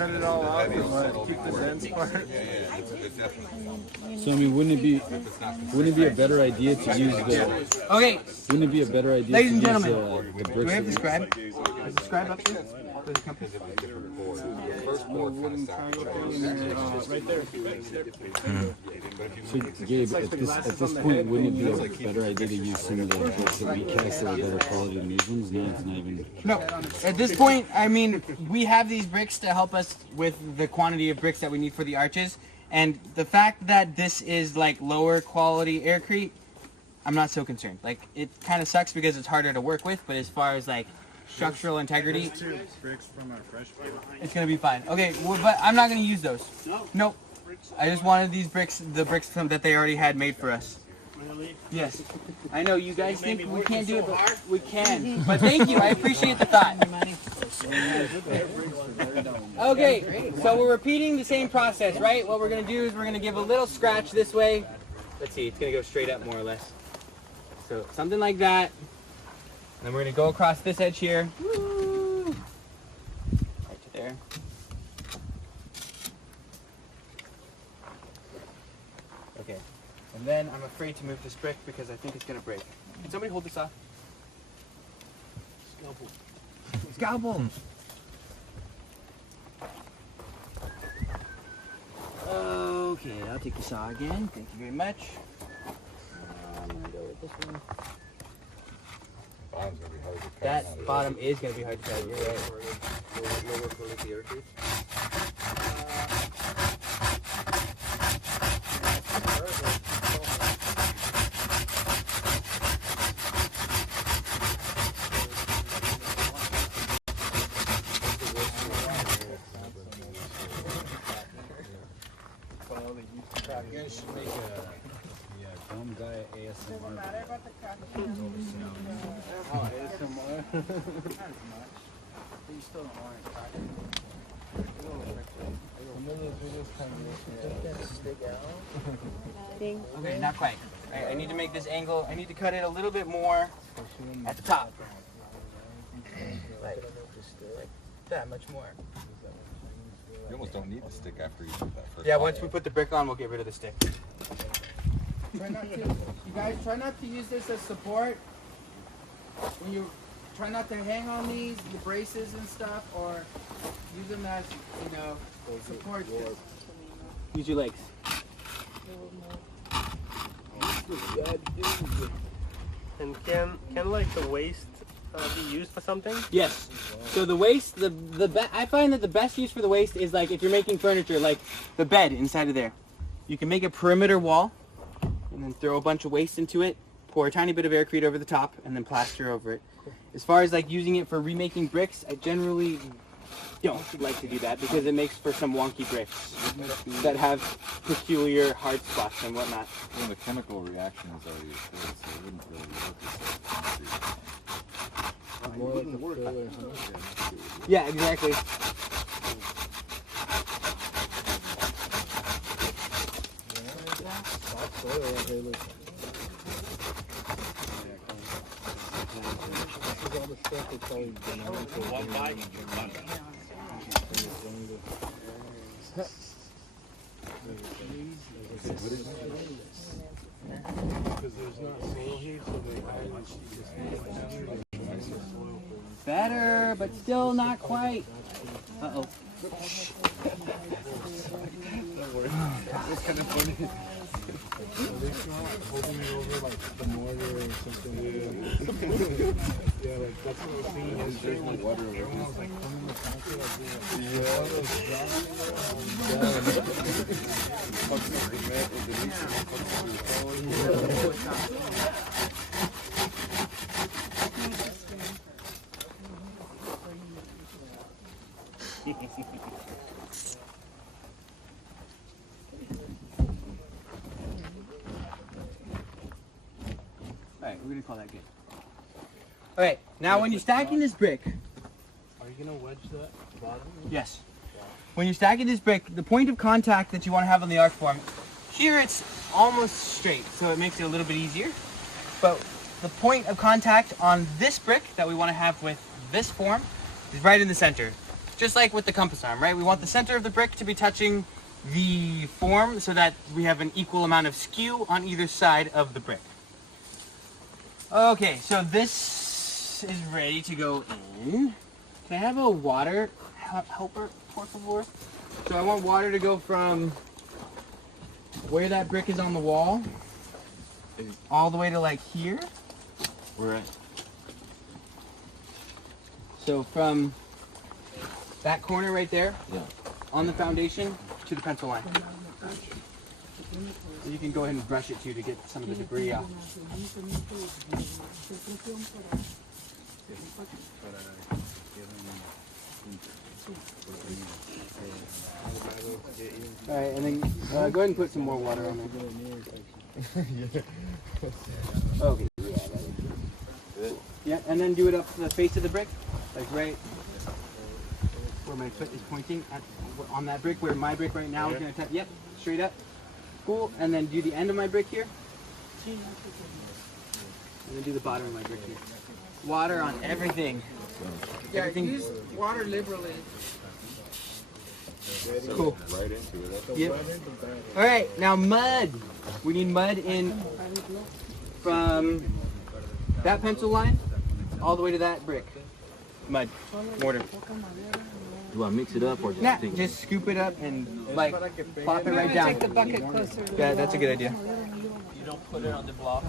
cut it all off and keep the dense part. So I mean, wouldn't it be a better idea to use the? Okay. Wouldn't it be a better idea? Ladies and to gentlemen, use, the do we have the scribe? Is the scribe up there? Right there. So Gabe, at this point, wouldn't it be a better idea to use some of the bricks that we cast that are better quality than these ones? No, it's not even. No. At this point, I mean, we have these bricks to help us with the quantity of bricks that we need for the arches, and the fact that this is like lower quality Aircrete, I'm not so concerned. Like, it kind of sucks because it's harder to work with, but as far as like structural integrity, it's gonna be fine. Okay, well, but I'm not gonna use those. Nope. I just wanted these bricks, the bricks that they already had made for us. Yes. I know you guys think we can't do it, but we can. But thank you. I appreciate the thought. Okay, so we're repeating the same process, right? What we're gonna do is we're gonna give a little scratch this way. Let's see, it's gonna go straight up more or less. So something like that. And then we're gonna go across this edge here. Woo! Right to there. Okay. And then I'm afraid to move this brick because I think it's gonna break. Can somebody hold this off? Scalpel. Scalpel! Okay, I'll take the saw again. Thank you very much. I'm gonna go with this one. That bottom is going to be hard to cut. You're right. Lower quality Aircrete. You guys should make a dumb guy ASMR. Oh, ASMR. Not as much. But you still don't want it cracking. Okay, not quite. Right, I need to make this angle. I need to cut it a little bit more at the top. Like that much more. You almost don't need the stick after you put that first. Yeah, once we put the brick on, we'll get rid of the stick. Try not to, you guys try not to use this as support. When you try not to hang on these, the braces and stuff, or use them as, you know, support. Use your legs. And can like the waste be used for something? Yes. So the waste, I find that the best use for the waste is like if you're making furniture, like the bed inside of there. You can make a perimeter wall and then throw a bunch of waste into it, pour a tiny bit of Aircrete over the top, and then plaster over it. As far as like using it for remaking bricks, I generally don't like to do that because it makes for some wonky bricks that have peculiar hard spots and whatnot. Well, the chemical reaction is already occurred, so it wouldn't really work as well. Yeah, exactly. Better, but still not quite. Uh-oh. It's kind of funny. At least you're not holding it over like the mortar or something. Yeah, like that's what we're seeing. Is there's like water over there. Like coming the concrete like Alright, we're gonna call that good. Alright, now when you're stacking this brick. Are you gonna wedge that bottom? Yes. When you're stacking this brick, the point of contact that you want to have on the arc form, here it's almost straight, so it makes it a little bit easier. But the point of contact on this brick that we want to have with this form is right in the center. just like with the compass arm, right? We want the center of the brick to be touching the form so that we have an equal amount of skew on either side of the brick. Okay, so this is ready to go in. Can I have a water helper, por favor? So I want water to go from where that brick is on the wall all the way to like here. Where at? So from that corner right there, Yeah. on the foundation to the pencil line. You can go ahead and brush it too to get some of the debris off. All right, and then go ahead and put some more water on there. Okay. Yeah, and then do it up to the face of the brick, like right where my foot is pointing at, on that brick, where my brick right now is going to tap. Yep, straight up. Cool. And then do the end of my brick here. And then do the bottom of my brick here. Water on everything. Yeah, use water liberally. Cool. Right into it. Yep. All right, now mud. We need mud in from that pencil line all the way to that brick. Mud, mortar. Do I mix it up or just Nah, stick it? just scoop it up and like plop it right Maybe down. take the bucket closer. Yeah, that's a good idea. You don't put it on the block.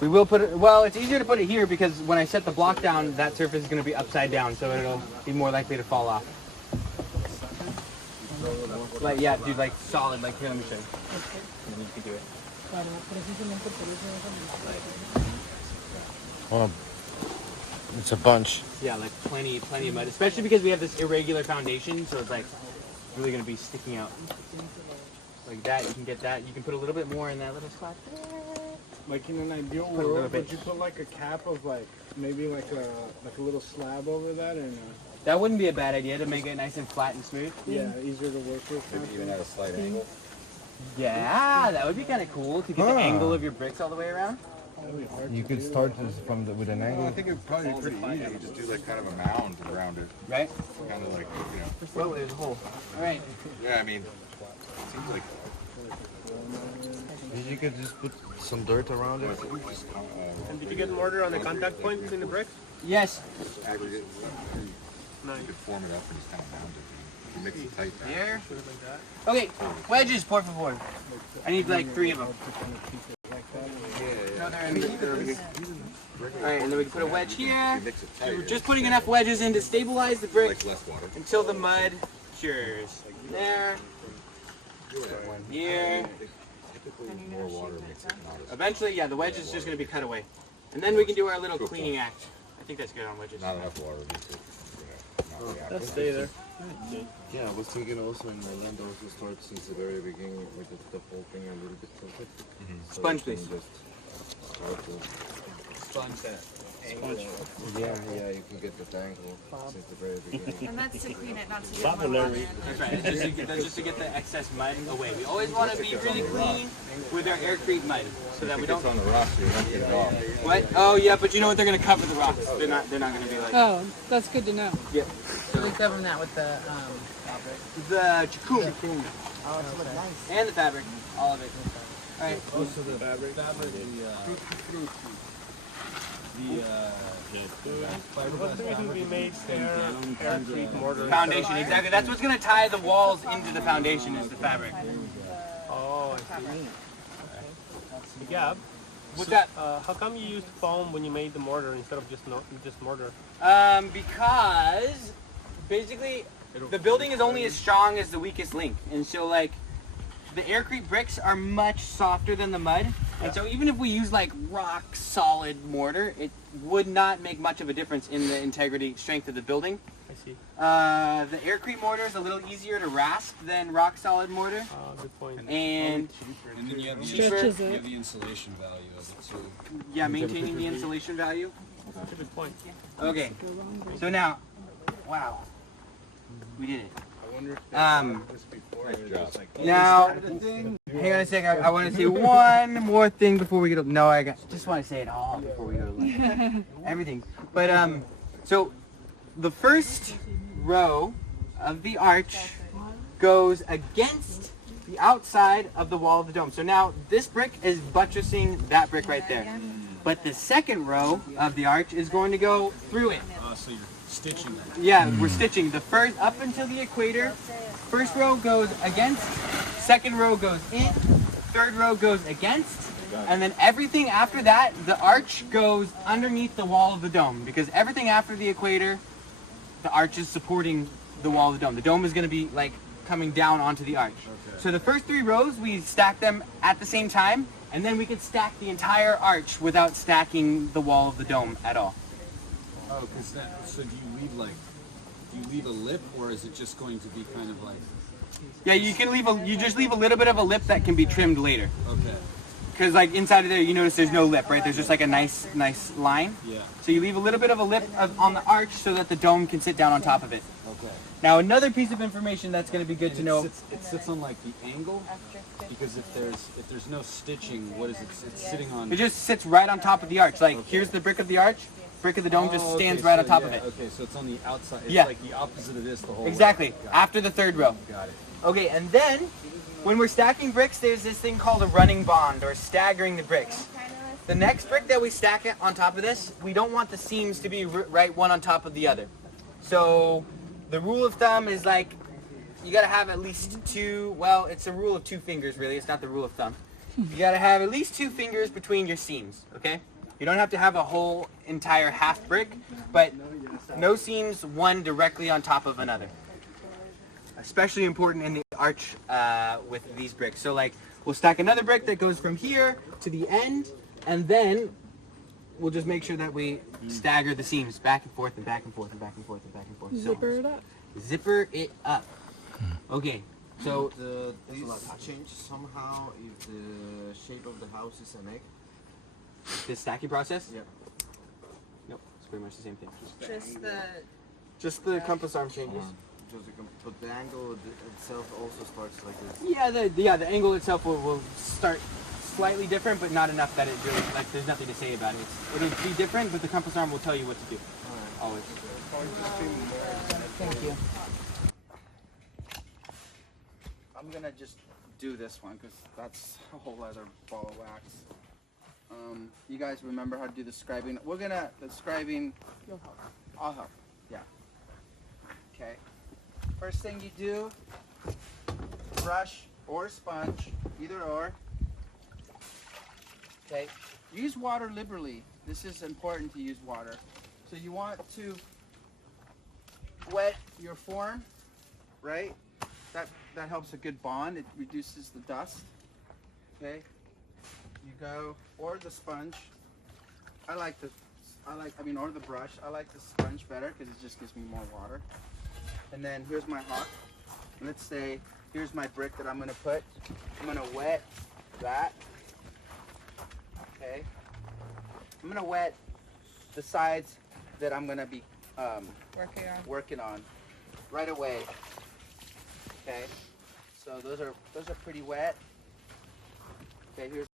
We will put it, well, it's easier to put it here because when I set the block down, that surface is going to be upside down, so it'll be more likely to fall off. Like, yeah, dude, like solid, like here, let me show you. And then you can do it. Well, it's a bunch. Yeah, like plenty of mud, especially because we have this irregular foundation, so it's like really going to be sticking out. Like that, you can get that. You can put a little bit more in that little spot there. Like in an ideal Put a little world, bit. would you put like a cap of like maybe like a little slab over that, or no? That wouldn't be a bad idea to make it nice and flat and smooth. Yeah, easier to work with. Maybe even at a slight angle. Yeah, that would be kind of cool to get the angle of your bricks all the way around. You could start this from with an Well, I angle. think it'd probably be pretty easy. You just do like kind of a mound around it. Right? Kind of like, you know. Whoa, there's a hole. All right. Yeah, I mean, it seems like You could just put some dirt around it. And did you get mortar on the contact point between the bricks? Yes. aggregate. Nice. You could form it up and just kind of mound it. You mix it tight. There. Okay, wedges, por favor. I need like 3 of them. No, they're in the- Alright, and then we can put a wedge here. You mix it tight. We're just putting enough wedges in to stabilize the brick Like less water. until the mud cures. There. One here. Typically, more water makes it not as Eventually, yeah, the wedge is just going to be cut away. And then we can do our little cleaning act. I think that's good on wedges. not enough water makes it. You know, not Let's stay there. Yeah, I was thinking also in Orlando to start since the very beginning with the whole thing a little bit tilted. So Sponge, you can please. just start to- Sponge that. Yeah, you can get the angle since the very beginning. And that's to clean it, not to get more water in. That's right. That's just to get the excess mud away. We always want to be really clean with our Aircrete mud so that we don't. It's on the rocks, you don't get it off. What? Oh yeah, but you know what? They're gonna cover the rocks. They're not going to be like. Oh, that's good to know. Yeah. We cover that with the The chikung. Oh, it's look nice. And the fabric, all of it. All right. Also the fabric. What's the reason we made Aircrete mortar? Foundation, exactly. That's what's gonna tie the walls into the foundation is the fabric. Oh, I see. Yeah. What's that? How come you used foam when you made the mortar instead of just mortar? Because basically the building is only as strong as the weakest link, and so like the Aircrete bricks are much softer than the mud, and so even if we use like rock solid mortar, it would not make much of a difference in the integrity strength of the building. I see. The Aircrete mortar is a little easier to rasp than rock solid mortar, Good point. and And then you have the, Stretches you it. have the insulation value of it too. yeah, maintaining the insulation value. That's a good point. Okay, so now, wow, we did it. I wonder if this before Nice or job. just like Now, hang on a second. I want to say one more thing before we go. No, just want to say it all before we go to lunch. Everything. But so the first row of the arch goes against the outside of the wall of the dome. So now this brick is buttressing that brick right there. But the second row of the arch is going to go through it. So you're stitching that. Yeah, we're stitching. The first, up until the equator, first row goes against, second row goes in, third row goes against, and then everything after that, the arch goes underneath the wall of the dome, because everything after the equator, the arch is supporting the wall of the dome. The dome is going to be like coming down onto the arch. Okay. So the first 3 rows, we stack them at the same time, and then we could stack the entire arch without stacking the wall of the dome at all. Oh, because that. So do you leave a lip, or is it just going to be kind of like? Yeah, you can leave you just leave a little bit of a lip that can be trimmed later. Okay. Because like inside of there, you notice there's no lip, right? There's just like a nice line. Yeah. So you leave a little bit of a lip on the arch so that the dome can sit down on top of it. Okay. Now another piece of information that's going to be good to know. It sits on like the angle, because if there's no stitching, what is it? It's sitting on. It just sits right on top of the arch. Like here's the brick of the arch, brick of the dome just stands right on top of it. Okay, so it's on the outside. It's Yeah. like the opposite of this the whole way. Exactly. Got it. After the third row. Got it. Okay, and then when we're stacking bricks, there's this thing called a running bond, or staggering the bricks. The next brick that we stack it on top of this, we don't want the seams to be right one on top of the other. So the rule of thumb is like, you gotta have at least 2, well, it's a rule of 2 fingers really, it's not the rule of thumb. You gotta have at least 2 fingers between your seams, okay? You don't have to have a whole entire half brick, but no seams one directly on top of another. Especially important in the arch with these bricks. So like, we'll stack another brick that goes from here to the end, and then we'll just make sure that we stagger the seams back and forth and back and forth and back and forth and back and forth. Zipper it up. Zipper it up. Okay, so This change somehow if the shape of the house is an egg. this stacking process? Yep. Nope, it's pretty much the same thing. Just the Just the compass arm changes. But the angle itself also starts like this. Yeah, the angle itself will start slightly different, but not enough that it really, like, there's nothing to say about it. It'll be different, but the compass arm will tell you what to do. Always. Thank you. I'm gonna just do this one because that's a whole other ball of wax. You guys remember how to do the scribing? The scribing. You'll help. I'll help. Yeah. Okay. First thing you do, brush or sponge, either or. Okay. Use water liberally. This is important to use water. So you want to wet your form, right? That helps a good bond. It reduces the dust. Okay. You go, or the sponge. or the brush. I like the sponge better because it just gives me more water. And then here's my hawk. Let's say here's my brick that I'm gonna put. I'm gonna wet that. Okay. I'm gonna wet the sides that I'm gonna be working on right away. Okay. So those are pretty wet. Okay, here's